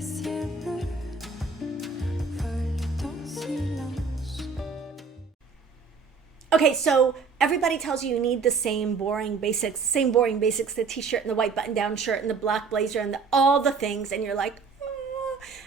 ciel bleu vole en silence. Okay, so everybody tells you need the same boring basics, the t-shirt and the white button-down shirt and the black blazer and all the things, and you're like,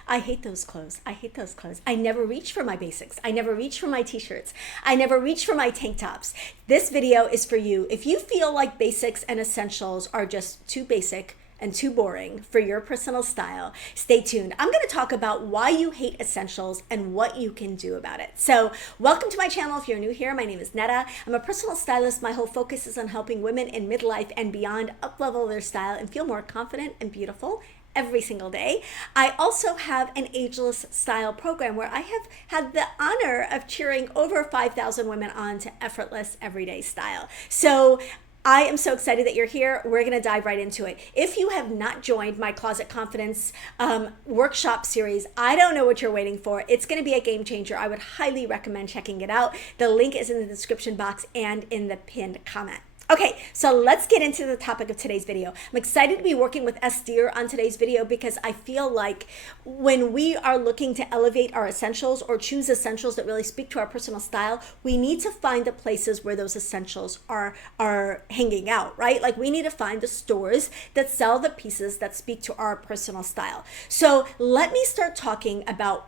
I hate those clothes. I never reach for my basics. I never reach for my t-shirts. I never reach for my tank tops. This video is for you. If you feel like basics and essentials are just too basic and too boring for your personal style, stay tuned. I'm going to talk about why you hate essentials and what you can do about it. So welcome to my channel. If you're new here, my name is Netta. I'm a personal stylist. My whole focus is on helping women in midlife and beyond up-level their style and feel more confident and beautiful every single day. I also have an ageless style program where I have had the honor of cheering over 5,000 women on to effortless everyday style. So I am so excited that you're here. We're going to dive right into it. If you have not joined my Closet Confidence workshop series, I don't know what you're waiting for. It's going to be a game changer. I would highly recommend checking it out. The link is in the description box and in the pinned comment. Okay, so let's get into the topic of today's video. I'm excited to be working with Esther on today's video because I feel like when we are looking to elevate our essentials or choose essentials that really speak to our personal style, we need to find the places where those essentials are hanging out, right? Like we need to find the stores that sell the pieces that speak to our personal style. So let me start talking about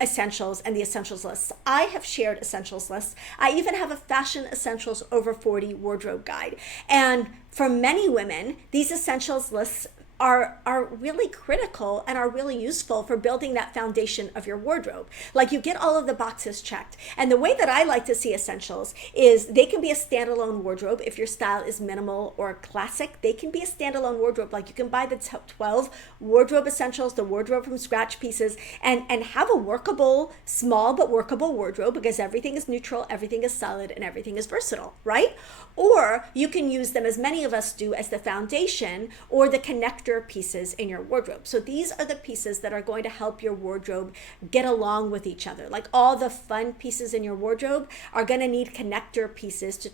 essentials and the essentials lists. I have shared essentials lists. I even have a fashion essentials over 40 wardrobe guide. And for many women, these essentials lists are really critical and are really useful for building that foundation of your wardrobe. Like you get all of the boxes checked. And the way that I like to see essentials is they can be a standalone wardrobe. If your style is minimal or classic, they can be a standalone wardrobe. Like you can buy the 12 wardrobe essentials, the wardrobe from scratch pieces, and have a workable, small but workable wardrobe because everything is neutral, everything is solid, and everything is versatile, right? Or you can use them, as many of us do, as the foundation or the connector pieces in your wardrobe. So these are the pieces that are going to help your wardrobe get along with each other. Like all the fun pieces in your wardrobe are going to need connector pieces to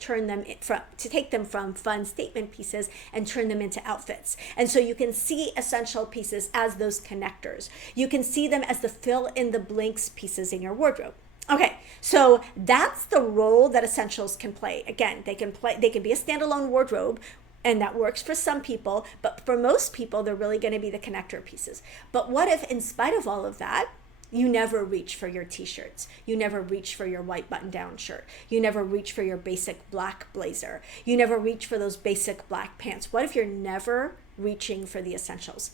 take them from fun statement pieces and turn them into outfits. And so you can see essential pieces as those connectors. You can see them as the fill in the blanks pieces in your wardrobe. Okay, so that's the role that essentials can play. Again, they can be a standalone wardrobe, and that works for some people, but for most people, they're really going to be the connector pieces. But what if, in spite of all of that, you never reach for your t-shirts, you never reach for your white button-down shirt, you never reach for your basic black blazer, you never reach for those basic black pants? What if you're never reaching for the essentials?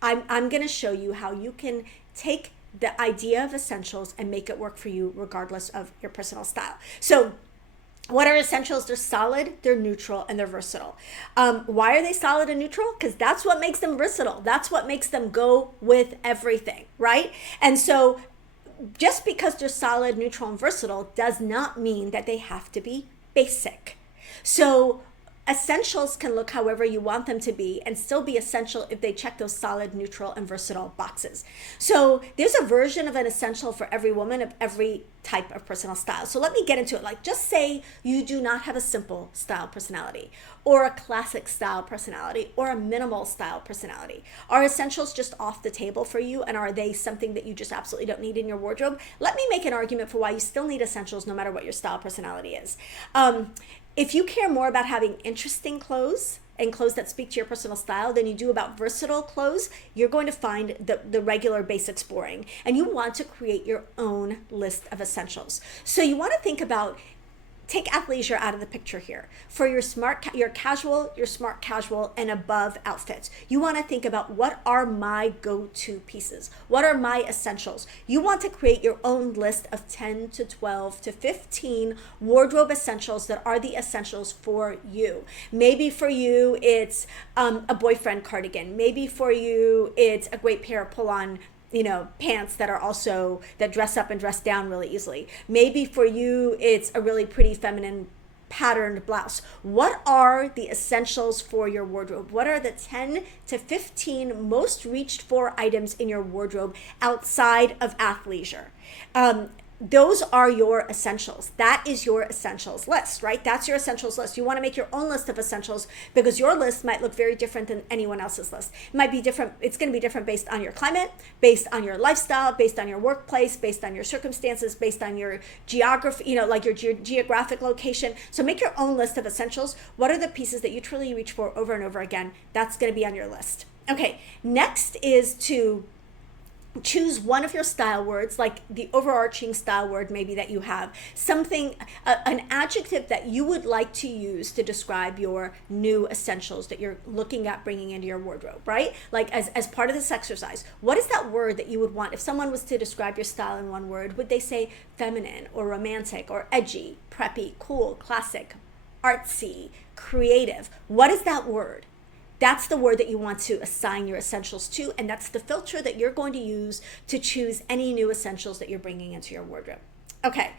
I'm going to show you how you can take the idea of essentials and make it work for you regardless of your personal style. So what are essentials? They're solid, they're neutral, and they're versatile. Why are they solid and neutral? Because that's what makes them versatile. That's what makes them go with everything, right? And so just because they're solid, neutral, and versatile does not mean that they have to be basic. So essentials can look however you want them to be and still be essential if they check those solid, neutral, and versatile boxes. So there's a version of an essential for every woman of every type of personal style. So let me get into it. Like just say you do not have a simple style personality or a classic style personality or a minimal style personality. Are essentials just off the table for you, and are they something that you just absolutely don't need in your wardrobe? Let me make an argument for why you still need essentials no matter what your style personality is. If you care more about having interesting clothes and clothes that speak to your personal style than you do about versatile clothes, you're going to find the regular basics boring. And you want to create your own list of essentials. So you want to think about, take athleisure out of the picture here. For your casual, your smart casual, and above outfits, you want to think about what are my go-to pieces? What are my essentials? You want to create your own list of 10 to 12 to 15 wardrobe essentials that are the essentials for you. Maybe for you, it's a boyfriend cardigan. Maybe for you, it's a great pair of pull-on pants that dress up and dress down really easily. Maybe for you, it's a really pretty feminine patterned blouse. What are the essentials for your wardrobe? What are the 10 to 15 most reached for items in your wardrobe outside of athleisure? those are your essentials. That is your essentials list, right? That's your essentials list. You want to make your own list of essentials because your list might look very different than anyone else's list. It might be different. It's going to be different based on your climate, based on your lifestyle, based on your workplace, based on your circumstances, based on your geography, like your geographic location. So make your own list of essentials. What are the pieces that you truly reach for over and over again? That's going to be on your list. Okay, next is to choose one of your style words, like the overarching style word maybe that you have, something, an adjective that you would like to use to describe your new essentials that you're looking at bringing into your wardrobe, right? Like as part of this exercise, what is that word that you would want? If someone was to describe your style in one word, would they say feminine or romantic or edgy, preppy, cool, classic, artsy, creative? What is that word? That's the word that you want to assign your essentials to, and that's the filter that you're going to use to choose any new essentials that you're bringing into your wardrobe. Okay.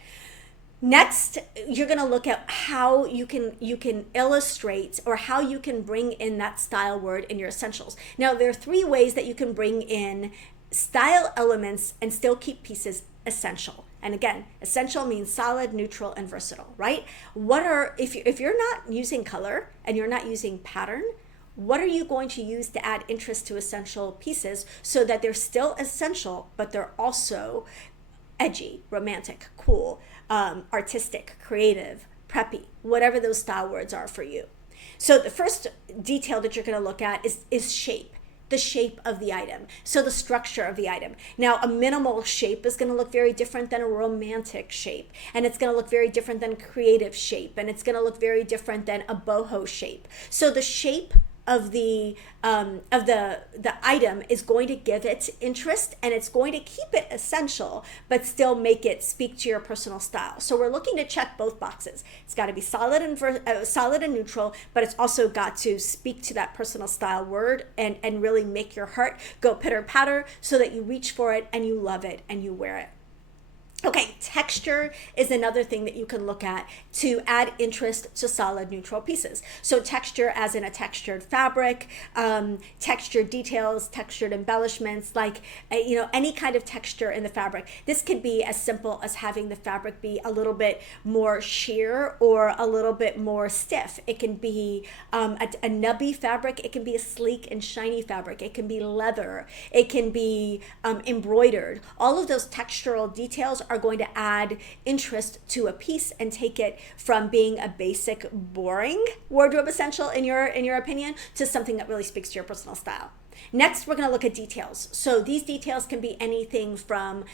Next, you're going to look at how you can illustrate or how you can bring in that style word in your essentials. Now, there are 3 ways that you can bring in style elements and still keep pieces essential. And again, essential means solid, neutral, and versatile, right? If you're not using color and you're not using pattern, what are you going to use to add interest to essential pieces so that they're still essential, but they're also edgy, romantic, cool, artistic, creative, preppy, whatever those style words are for you? So the first detail that you're going to look at is shape. The shape of the item. So the structure of the item. Now, a minimal shape is going to look very different than a romantic shape. And it's going to look very different than creative shape. And it's going to look very different than a boho shape. So the shape of the item is going to give it interest, and it's going to keep it essential, but still make it speak to your personal style. So we're looking to check both boxes. It's got to be solid and neutral, but it's also got to speak to that personal style word and really make your heart go pitter patter so that you reach for it and you love it and you wear it. Okay, texture is another thing that you can look at to add interest to solid neutral pieces. So texture as in a textured fabric, textured details, textured embellishments, like, any kind of texture in the fabric. This could be as simple as having the fabric be a little bit more sheer or a little bit more stiff. It can be a nubby fabric. It can be a sleek and shiny fabric. It can be leather. It can be embroidered. All of those textural details are going to add interest to a piece and take it from being a basic, boring wardrobe essential in your opinion to something that really speaks to your personal style. Next, we're going to look at details. So these details can be anything from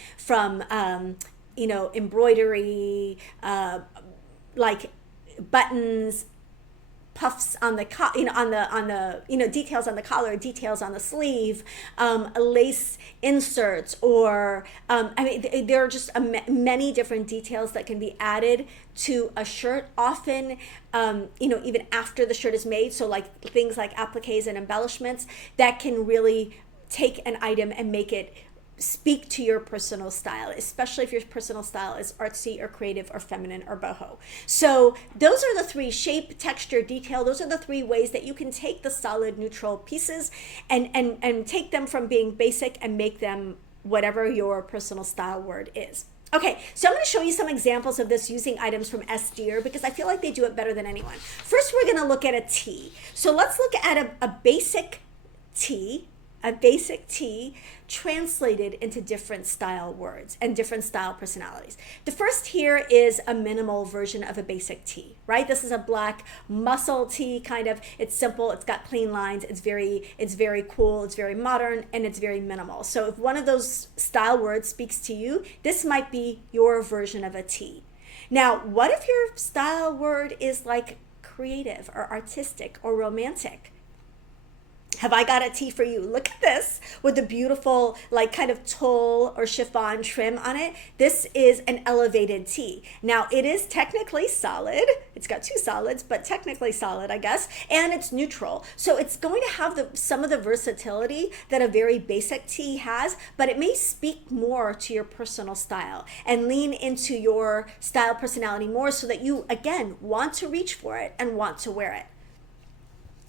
embroidery, like buttons, puffs on the details on the collar, details on the sleeve, lace inserts, or there are just many different details that can be added to a shirt, often even after the shirt is made. So like things like appliques and embellishments that can really take an item and make it speak to your personal style, especially if your personal style is artsy or creative or feminine or boho. So those are the 3: shape, texture, detail. Those are the 3 ways that you can take the solid neutral pieces and take them from being basic and make them whatever your personal style word is. Okay, so I'm going to show you some examples of this using items from Deer because I feel like they do it better than anyone. First, we're going to look at a tee. So let's look at a basic tee. A basic tee translated into different style words and different style personalities. The first here is a minimal version of a basic tee, right? This is a black muscle tee kind of. It's simple, it's got clean lines, it's very cool, it's very modern, and it's very minimal. So if one of those style words speaks to you, this might be your version of a tee. Now, what if your style word is like creative or artistic or romantic? Have I got a tee for you? Look at this with the beautiful like kind of tulle or chiffon trim on it. This is an elevated tee. Now it is technically solid. It's got 2 solids, but technically solid, I guess. And it's neutral. So it's going to have some of the versatility that a very basic tee has, but it may speak more to your personal style and lean into your style personality more so that you, again, want to reach for it and want to wear it.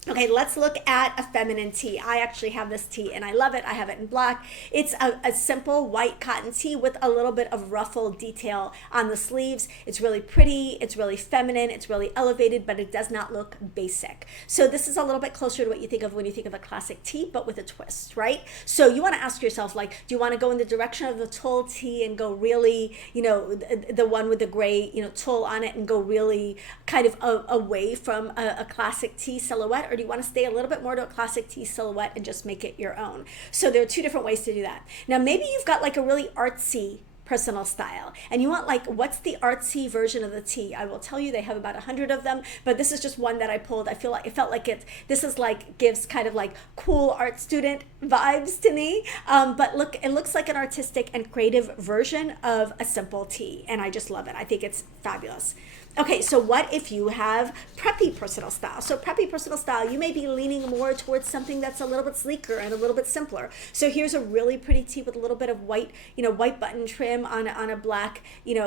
Okay, let's look at a feminine tee. I actually have this tee and I love it. I have it in black. It's a simple white cotton tee with a little bit of ruffle detail on the sleeves. It's really pretty, it's really feminine, it's really elevated, but it does not look basic. So this is a little bit closer to what you think of when you think of a classic tee, but with a twist, right? So you want to ask yourself, like, do you want to go in the direction of the tulle tee and go really, the one with the gray, tulle on it, and go really kind of away from a classic tee silhouette? Or do you want to stay a little bit more to a classic tee silhouette and just make it your own? So there are two different ways to do that. Now, maybe you've got like a really artsy personal style and you want, like, what's the artsy version of the tee? I will tell you, they have about 100 of them, but this is just one that I pulled. I felt like this is like, gives kind of like cool art student vibes to me. But look, it looks like an artistic and creative version of a simple tee, and I just love it. I think it's fabulous. Okay, so what if you have preppy personal style? So preppy personal style, you may be leaning more towards something that's a little bit sleeker and a little bit simpler. So here's a really pretty tee with a little bit of white, white button trim on a black,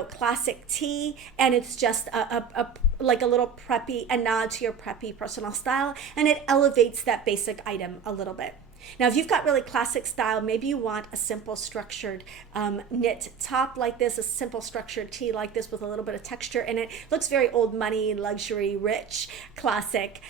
classic tee, and it's just like a little preppy, a nod to your preppy personal style, and it elevates that basic item a little bit. Now, if you've got really classic style, maybe you want a simple structured knit top like this, a simple structured tee like this with a little bit of texture in it. Looks very old money, luxury, rich, classic.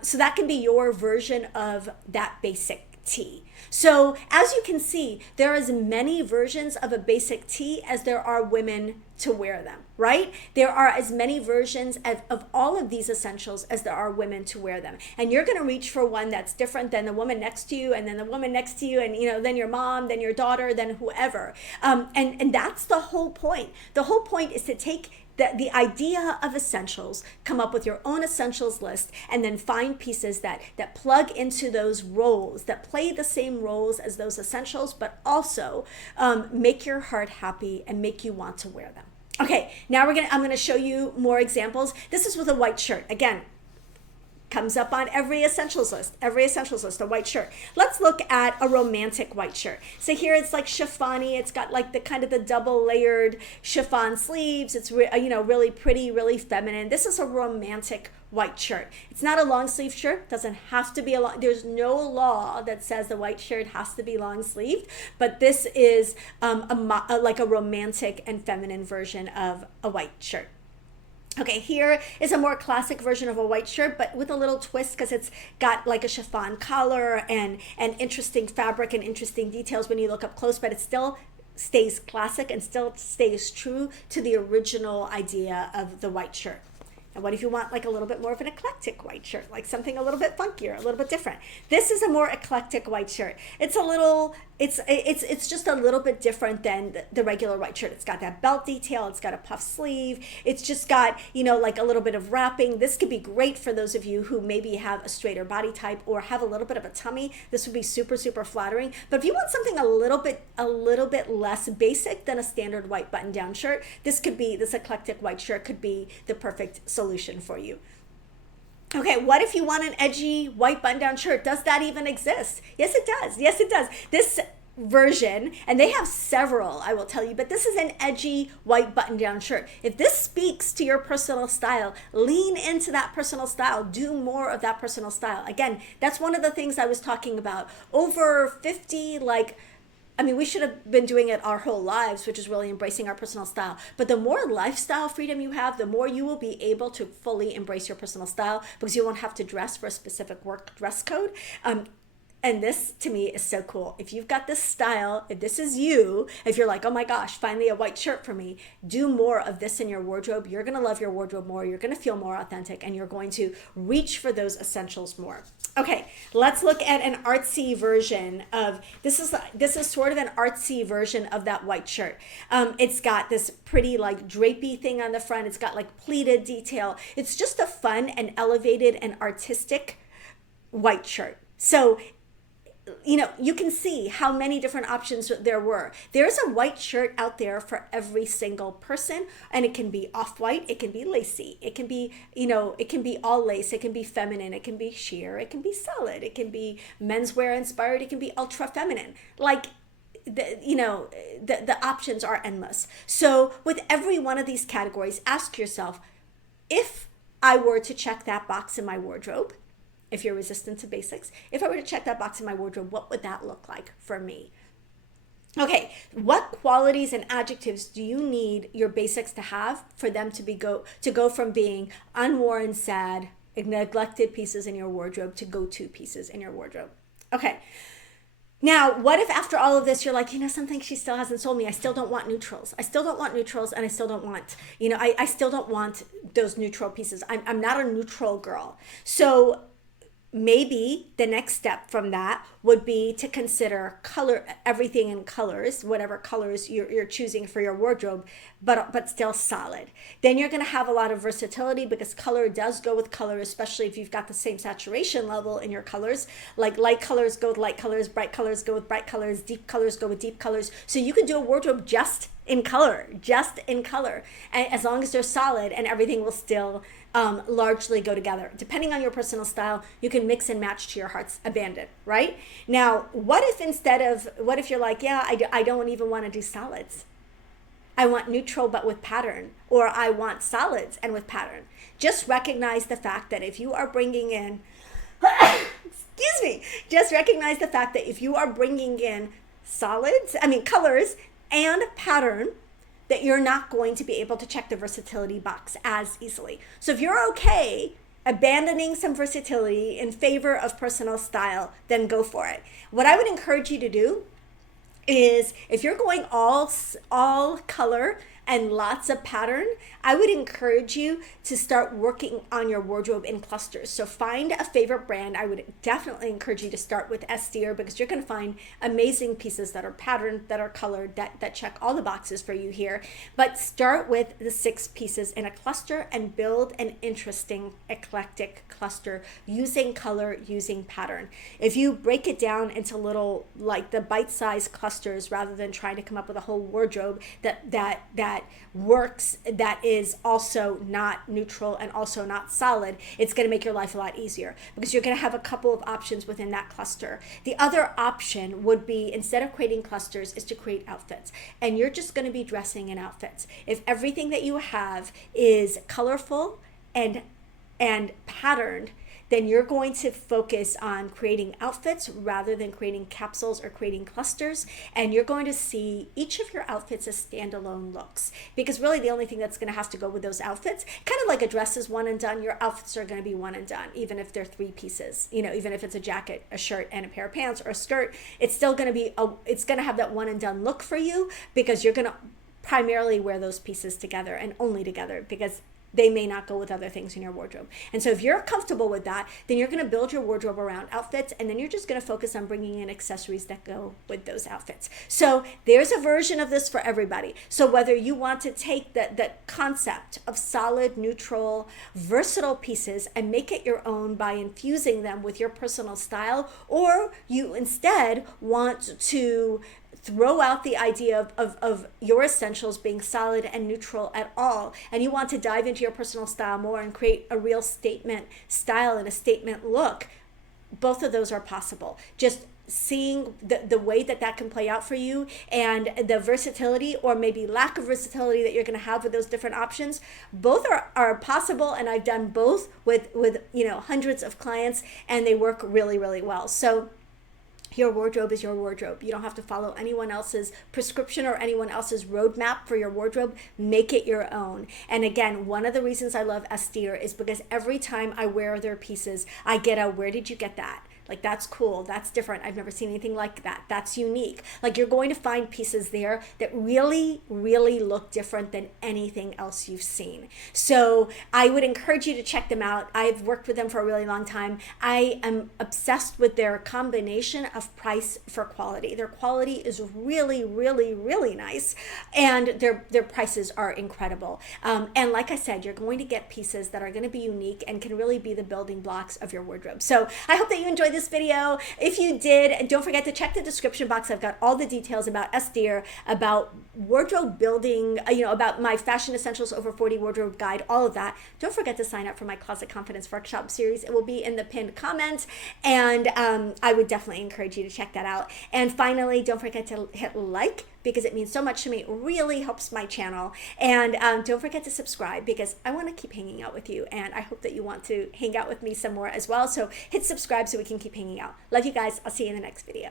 So that can be your version of that basic tee. So as you can see, there are as many versions of a basic tee as there are women to wear them, right? There are as many versions of all of these essentials as there are women to wear them. And you're going to reach for one that's different than the woman next to you, and then the woman next to you, and then your mom, then your daughter, then whoever. And that's the whole point. The whole point is to take the idea of essentials, come up with your own essentials list, and then find pieces that plug into those roles, that play the same roles as those essentials, but also make your heart happy and make you want to wear them. Okay, now I'm gonna show you more examples. This is with a white shirt. Again, comes up on every essentials list, a white shirt. Let's look at a romantic white shirt. So here it's like chiffon-y. It's got like the kind of the double layered chiffon sleeves. It's really pretty, really feminine. This is a romantic white shirt. It's not a long sleeve shirt. Doesn't have to be a long. There's no law that says the white shirt has to be long sleeved, but this is like a romantic and feminine version of a white shirt. Okay, here is a more classic version of a white shirt, but with a little twist because it's got like a chiffon collar and interesting fabric and interesting details when you look up close, but it still stays classic and still stays true to the original idea of the white shirt. And what if you want like a little bit more of an eclectic white shirt, like something a little bit funkier, a little bit different? This is a more eclectic white shirt. It's just a little bit different than the regular white shirt. It's got that belt detail. It's got a puff sleeve. It's just got, like a little bit of wrapping. This could be great for those of you who maybe have a straighter body type or have a little bit of a tummy. This would be super, super flattering. But if you want something a little bit less basic than a standard white button-down shirt, this eclectic white shirt could be the perfect solution for you. Okay, what if you want an edgy white button-down shirt? Does that even exist? Yes, it does. Yes, it does. This version, and they have several, I will tell you, but this is an edgy white button-down shirt. If this speaks to your personal style, lean into that personal style. Do more of that personal style. Again, that's one of the things I was talking about. Over 50, we should have been doing it our whole lives, which is really embracing our personal style. But the more lifestyle freedom you have, the more you will be able to fully embrace your personal style because you won't have to dress for a specific work dress code. And this, to me, is so cool. If you've got this style, if this is you, if you're like, oh my gosh, finally a white shirt for me, do more of this in your wardrobe. You're going to love your wardrobe more. You're going to feel more authentic, and you're going to reach for those essentials more. Okay, let's look at an artsy version of, this is sort of an artsy version of that white shirt. It's got this pretty like drapey thing on the front. It's got like pleated detail. It's just a fun and elevated and artistic white shirt. So you can see how many different options there were. There's a white shirt out there for every single person, and it can be off-white, it can be lacy, it can be, it can be all lace, it can be feminine, it can be sheer, it can be solid, it can be menswear inspired, it can be ultra feminine. The options are endless. So with every one of these categories, ask yourself, if I were to check that box in my wardrobe, if you're resistant to basics, if I were to check that box in my wardrobe, what would that look like for me? Okay, what qualities and adjectives do you need your basics to have for them to go from being unworn, sad, neglected pieces in your wardrobe to go-to pieces in your wardrobe? Okay. Now, what if after all of this, you're like, something, she still hasn't sold me. I still don't want neutrals. I still don't want neutrals, and I still don't want, I still don't want those neutral pieces. I'm not a neutral girl. So maybe the next step from that would be to consider everything in colors, whatever colors you're choosing for your wardrobe, but still solid. Then you're going to have a lot of versatility because color does go with color, especially if you've got the same saturation level in your colors. Like light colors go with light colors, bright colors go with bright colors, deep colors go with deep colors. So you could do a wardrobe just in color, and as long as they're solid, and everything will still largely go together. Depending on your personal style, you can mix and match to your heart's abandon, right? Now, what if you're like, yeah, I don't even want to do solids. I want neutral but with pattern, or I want solids and with pattern. Just recognize the fact that if you are bringing in, just recognize the fact that if you are bringing in colors and pattern, that you're not going to be able to check the versatility box as easily. So if you're okay abandoning some versatility in favor of personal style, then go for it. What I would encourage you to do is, if you're going all color and lots of pattern, I would encourage you to start working on your wardrobe in clusters. So find a favorite brand. I would definitely encourage you to start with Estier, because you're going to find amazing pieces that are patterned, that are colored, that check all the boxes for you here. But start with the 6 pieces in a cluster and build an interesting, eclectic cluster using color, using pattern. If you break it down into little, like the bite-sized clusters, rather than trying to come up with a whole wardrobe that works, that is also not neutral and also not solid, it's going to make your life a lot easier, because you're going to have a couple of options within that cluster. The other option would be, instead of creating clusters, is to create outfits, and you're just going to be dressing in outfits. If everything that you have is colorful and patterned, then you're going to focus on creating outfits rather than creating capsules or creating clusters. And you're going to see each of your outfits as standalone looks, because really the only thing that's going to have to go with those outfits, kind of like a dress is one and done, your outfits are going to be one and done, even if they're 3 pieces. Even if it's a jacket, a shirt, and a pair of pants, or a skirt, it's still going to be it's going to have that one and done look for you, because you're going to primarily wear those pieces together and only together, because they may not go with other things in your wardrobe. And so if you're comfortable with that, then you're going to build your wardrobe around outfits, and then you're just going to focus on bringing in accessories that go with those outfits. So there's a version of this for everybody. So whether you want to take the concept of solid, neutral, versatile pieces and make it your own by infusing them with your personal style, or you instead want to throw out the idea of your essentials being solid and neutral at all, and you want to dive into your personal style more and create a real statement style and a statement look, both of those are possible. Just seeing the way that can play out for you, and the versatility or maybe lack of versatility that you're going to have with those different options, both are possible, and I've done both with hundreds of clients, and they work really, really well. So your wardrobe is your wardrobe. You don't have to follow anyone else's prescription or anyone else's roadmap for your wardrobe. Make it your own. And again, one of the reasons I love Estier is because every time I wear their pieces, I get a, where did you get that? Like, that's cool, that's different, I've never seen anything like that, that's unique. Like, you're going to find pieces there that really, really look different than anything else you've seen. So I would encourage you to check them out. I've worked with them for a really long time. I am obsessed with their combination of price for quality. Their quality is really, really, really nice, and their prices are incredible. And like I said, you're going to get pieces that are going to be unique and can really be the building blocks of your wardrobe. So I hope that you enjoyed this video. If you did, don't forget to check the description box. I've got all the details about Estier, about wardrobe building, about my Fashion Essentials Over 40 wardrobe guide, all of that. Don't forget to sign up for my Closet Confidence Workshop series. It will be in the pinned comment, and I would definitely encourage you to check that out. And finally, don't forget to hit like, because it means so much to me. It really helps my channel. And don't forget to subscribe, because I want to keep hanging out with you, and I hope that you want to hang out with me some more as well. So hit subscribe so we can keep hanging out. Love you guys. I'll see you in the next video.